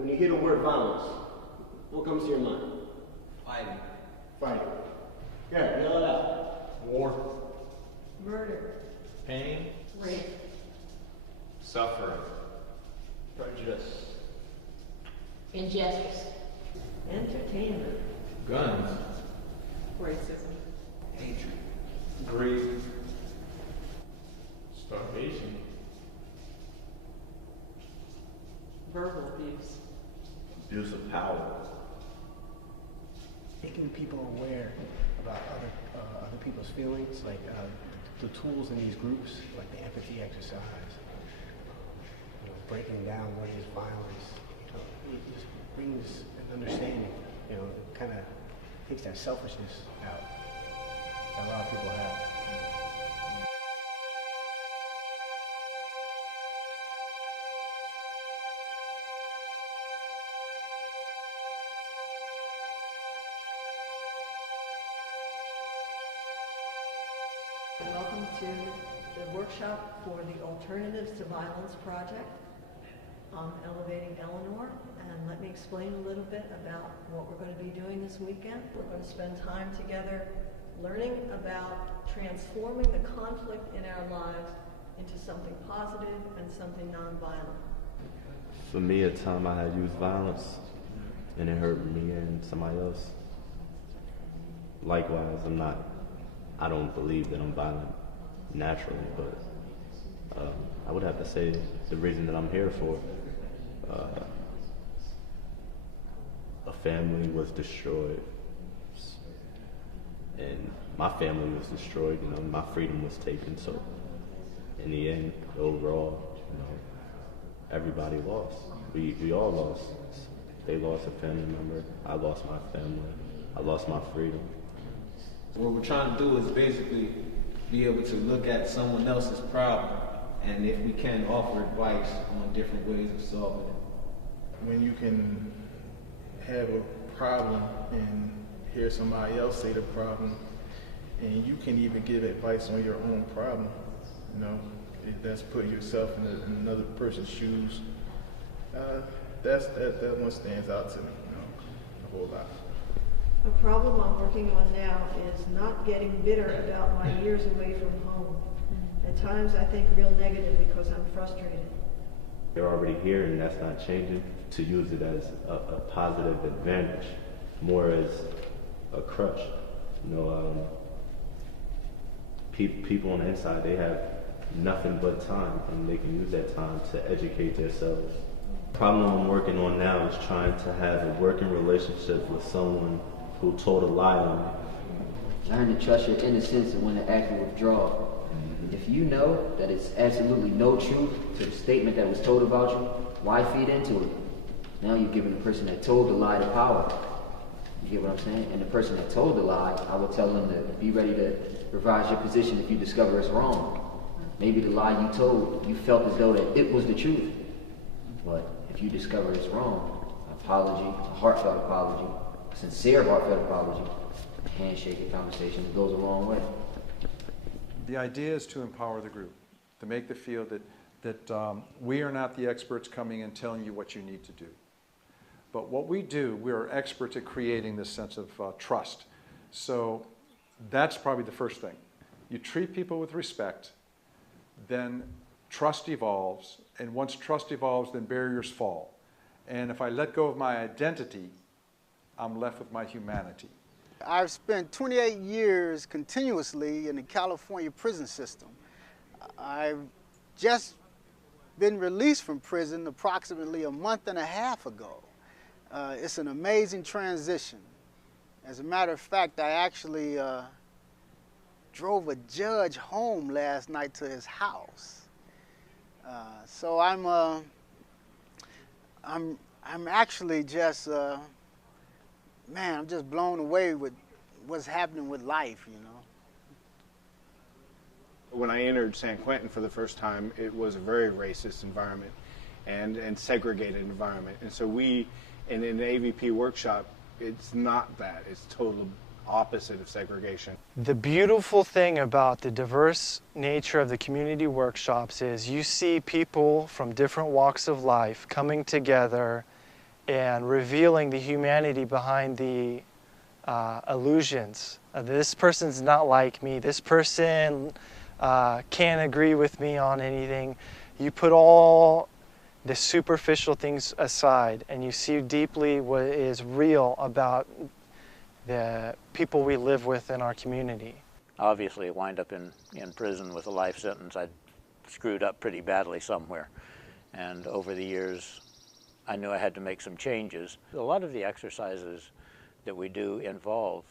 when you hear the word violence, what comes to your mind? Fighting. Fighting. Yeah, yell it out. War. Murder. Pain. Rape. Suffering. Prejudice. Injustice. Entertainment. Guns. Racism. Hatred. Greed. Starvation. Verbal abuse. Abuse of power. Making people aware about other people's feelings, like the tools in these groups, like the empathy exercise, breaking down what is violence, it just brings an understanding, it kind of takes that selfishness out that a lot of people have. Welcome to the workshop for the Alternatives to Violence project on Elevating Eleanor. And let me explain a little bit about what we're going to be doing this weekend. We're going to spend time together learning about transforming the conflict in our lives into something positive and something nonviolent. For me, a time I had used violence and it hurt me and somebody else. Likewise, I don't believe that I'm violent naturally, but I would have to say the reason that I'm here for, a family was destroyed, and my family was destroyed, my freedom was taken, so in the end, overall, everybody lost. We all lost. They lost a family member, I lost my family, I lost my freedom. What we're trying to do is basically be able to look at someone else's problem, and if we can, offer advice on different ways of solving it. When you can have a problem and hear somebody else say the problem, and you can even give advice on your own problem, that's putting yourself in another person's shoes. That one stands out to me, a whole lot. A problem I'm working on now is not getting bitter about my years away from home. At times I think real negative because I'm frustrated. They're already here and that's not changing. To use it as a positive advantage, more as a crutch. People on the inside, they have nothing but time and they can use that time to educate themselves. The problem I'm working on now is trying to have a working relationship with someone who told a lie on me. Learn to trust your innocence and when to act and withdraw. If you know that it's absolutely no truth to the statement that was told about you, why feed into it? Now you're giving the person that told the lie the power. You get what I'm saying? And the person that told the lie, I would tell them to be ready to revise your position if you discover it's wrong. Maybe the lie you told, you felt as though that it was the truth. But if you discover it's wrong, apology, a heartfelt apology, sincere heartfelt apology, handshake, a conversation, it goes a long way. The idea is to empower the group, to make them feel that we are not the experts coming and telling you what you need to do. But what we do, we are experts at creating this sense of trust. So that's probably the first thing. You treat people with respect, then trust evolves, and once trust evolves, then barriers fall. And if I let go of my identity, I'm left with my humanity. I've spent 28 years continuously in the California prison system. I've just been released from prison approximately a month and a half ago. It's an amazing transition. As a matter of fact, I actually drove a judge home last night to his house. So I'm actually just, man, I'm just blown away with what's happening with life, When I entered San Quentin for the first time, it was a very racist environment and segregated environment. And so in the AVP workshop, it's not that. It's total opposite of segregation. The beautiful thing about the diverse nature of the community workshops is you see people from different walks of life coming together and revealing the humanity behind the illusions. This person's not like me. This person can't agree with me on anything. You put all the superficial things aside and you see deeply what is real about the people we live with in our community. Obviously, I wind up in prison with a life sentence. I'd screwed up pretty badly somewhere. And over the years, I knew I had to make some changes. A lot of the exercises that we do involve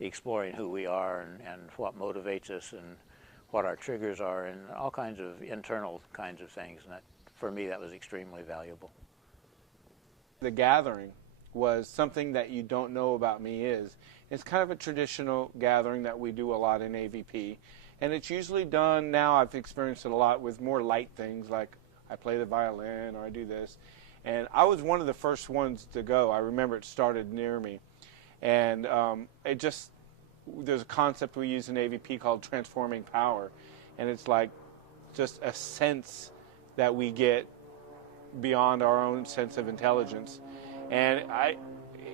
exploring who we are and what motivates us and what our triggers are and all kinds of internal kinds of things. And that, for me, that was extremely valuable. The gathering was something that you don't know about me is. It's kind of a traditional gathering that we do a lot in AVP. And it's usually done, now I've experienced it a lot, with more light things like I play the violin or I do this. And I was one of the first ones to go. I remember it started near me. And there's a concept we use in AVP called transforming power. And it's like just a sense that we get beyond our own sense of intelligence. And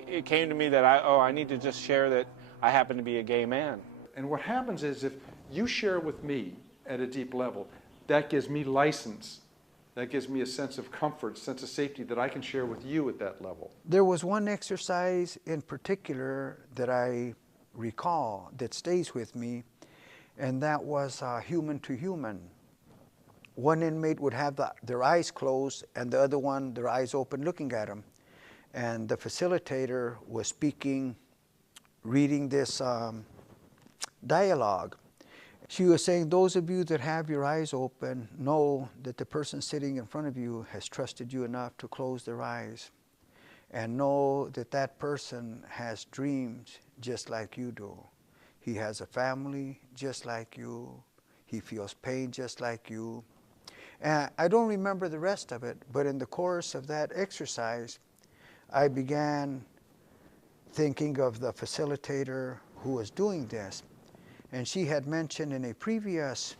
it came to me that I need to just share that I happen to be a gay man. And what happens is if you share with me at a deep level, that gives me license. That gives me a sense of comfort, sense of safety that I can share with you at that level. There was one exercise in particular that I recall that stays with me, and that was human to human. One inmate would have their eyes closed and the other one, their eyes open looking at them. And the facilitator was speaking, reading this dialogue. She was saying, those of you that have your eyes open know that the person sitting in front of you has trusted you enough to close their eyes, and know that that person has dreams just like you do. He has a family just like you. He feels pain just like you. And I don't remember the rest of it, but in the course of that exercise, I began thinking of the facilitator who was doing this. And she had mentioned in a previous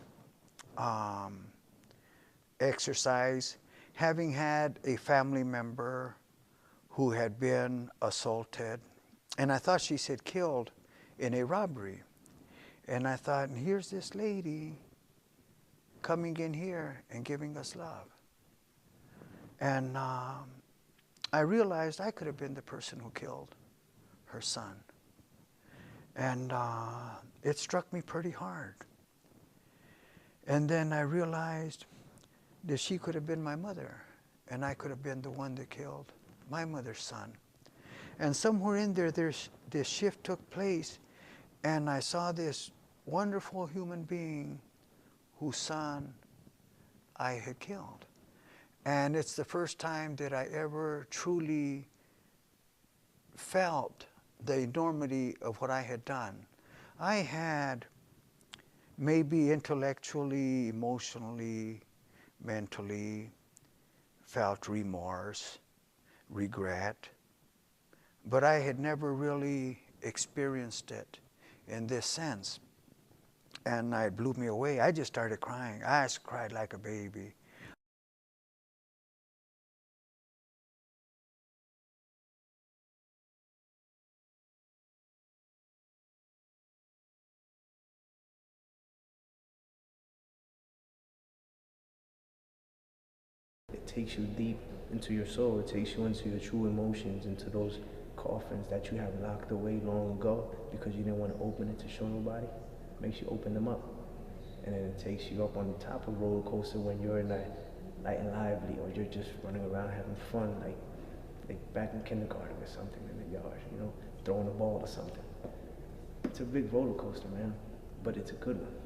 exercise having had a family member who had been assaulted. And I thought she said killed in a robbery. And I thought, here's this lady coming in here and giving us love. And I realized I could have been the person who killed her son. And it struck me pretty hard. And then I realized that she could have been my mother, and I could have been the one that killed my mother's son. And somewhere in there, this shift took place, and I saw this wonderful human being whose son I had killed. And it's the first time that I ever truly felt the enormity of what I had done. I had maybe intellectually, emotionally, mentally felt remorse, regret, but I had never really experienced it in this sense. And it blew me away. I just started crying. I cried like a baby. It takes you deep into your soul. It takes you into your true emotions, into those coffins that you have locked away long ago because you didn't want to open it to show nobody. It makes you open them up. And then it takes you up on the top of the roller coaster when you're in that light and lively, or you're just running around having fun, like back in kindergarten or something in the yard, you know, throwing a ball or something. It's a big roller coaster, man, but it's a good one.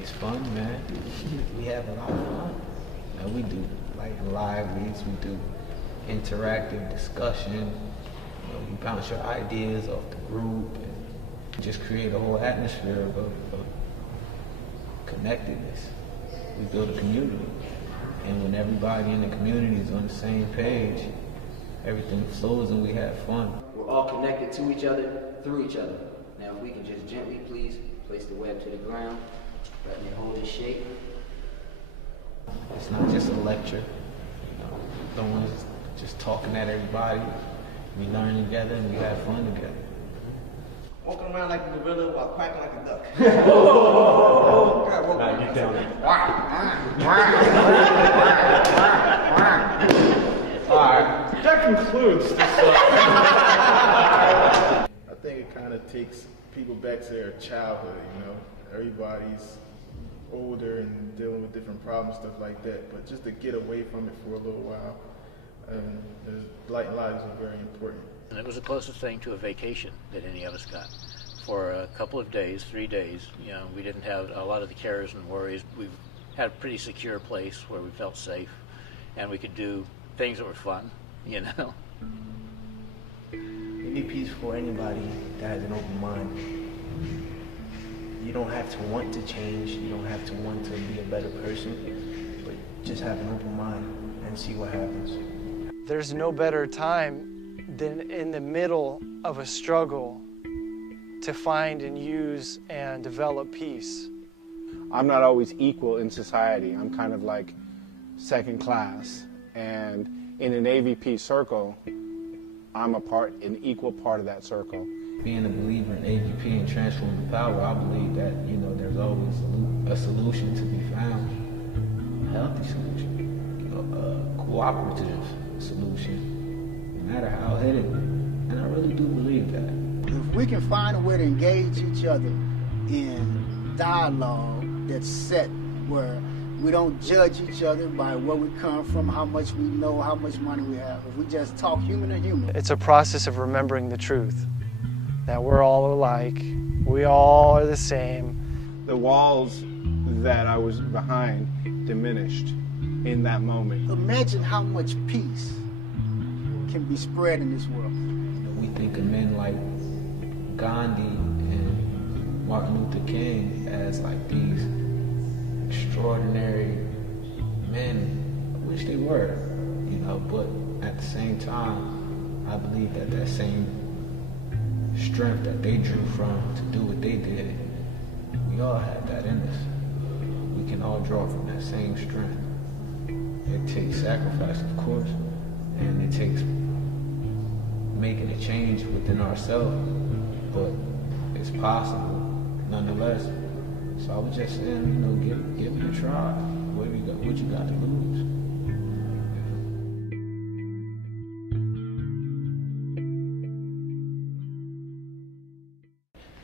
It's fun, man. We have a lot of fun. And we do like live reads, we do interactive discussion. You know, you bounce your ideas off the group and just create a whole atmosphere of connectedness. We build a community. And when everybody in the community is on the same page, everything flows and we have fun. We're all connected to each other, through each other. Now if we can just gently, please, place the web to the ground, letting it hold its shape. It's not just a lecture. Don't want to just talking at everybody. We learn together and we have fun together. Walking around like a gorilla while quacking like a duck. Now get down there. Alright, that concludes this. I think it kind of takes people back to their childhood, you know. Everybody's older and dealing with different problems, stuff like that. But just to get away from it for a little while, light lives are very important. And it was the closest thing to a vacation that any of us got. For a couple of days, 3 days, you know, we didn't have a lot of the cares and worries. We had a pretty secure place where we felt safe, and we could do things that were fun, you know. AVP is for anybody that has an open mind. You don't have to want to change. You don't have to want to be a better person, but just have an open mind and see what happens. There's no better time than in the middle of a struggle to find and use and develop peace. I'm not always equal in society. I'm kind of like second class. And in an AVP circle, I'm an equal part of that circle. Being a believer in AVP and transforming power, I believe that, you know, there's always a solution to be found. A healthy solution. A cooperative solution. No matter how hidden. And I really do believe that. If we can find a way to engage each other in dialogue that's set where we don't judge each other by where we come from, how much we know, how much money we have. If we just talk human to human. It's a process of remembering the truth, that we're all alike, we all are the same. The walls that I was behind diminished in that moment. Imagine how much peace can be spread in this world. You know, we think of men like Gandhi and Martin Luther King as like these extraordinary men. I wish they were, you know, but at the same time, I believe that that same strength that they drew from to do what they did, we all have that in us. We can all draw from that same strength. It takes sacrifice, of course, and it takes making a change within ourselves, but it's possible nonetheless. So I was just saying, you know, give it a try. What you got to lose?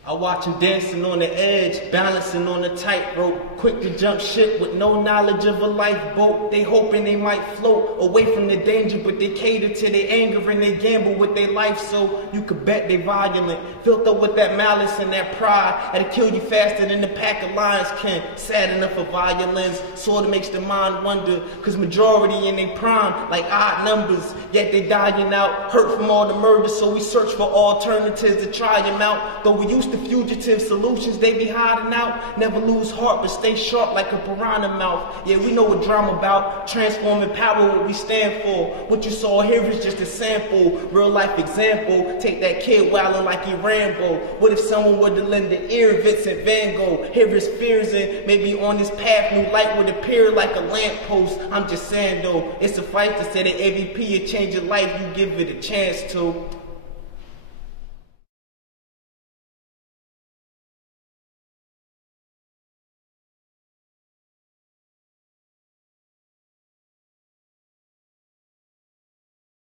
I watch him dancing on the edge, balancing on a tightrope, quick to jump ship with no knowledge of a lifeboat. They hoping they might float away from the danger, but they cater to their anger and they gamble with their life, so you could bet they violent. Filled up with that malice and that pride, that'll kill you faster than the pack of lions can. Sad enough for violence, sorta makes the mind wonder, cause majority in their prime, like odd numbers, yet they dying out, hurt from all the murder, so we search for alternatives to try them out. Though we used to fugitive solutions, they be hiding out. Never lose heart, but stay sharp like a piranha mouth. Yeah, we know what drama about. Transforming power, what we stand for. What you saw here is just a sample. Real life example. Take that kid wildin' like he Rambo. What if someone were to lend an ear, Vincent Van Gogh? Hear his fears and maybe on this path, new light would appear like a lamppost. I'm just saying though, it's a fight to say that AVP will change your life. You give it a chance to.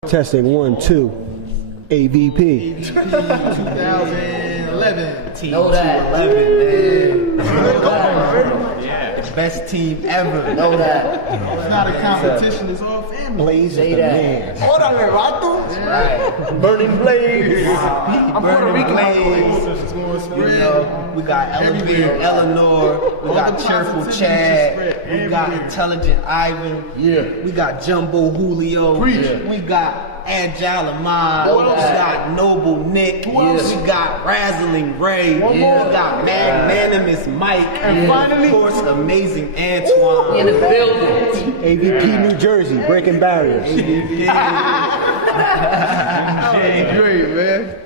Testing 1, 2. AVP. 2011. Team Know that. 211, man. Yeah. Best team ever. Know that. It's not a competition, it's all family. Blaze Say is the that. man. Órale, vato. Right. Burning Blaze. I'm Puerto Rican. Blaze. It's going to You spread. know, we got Elevator Eleanor, we All got the Cheerful positivity Chad, spread we got everywhere. Intelligent Ivan, we got Jumbo Julio, we got Agile Ahmad, we got Noble Nick, we got Razzling Ray, we got Magnanimous Mike, and finally, of course, Amazing Antoine. In the building. AVP New Jersey, breaking barriers. Great, man.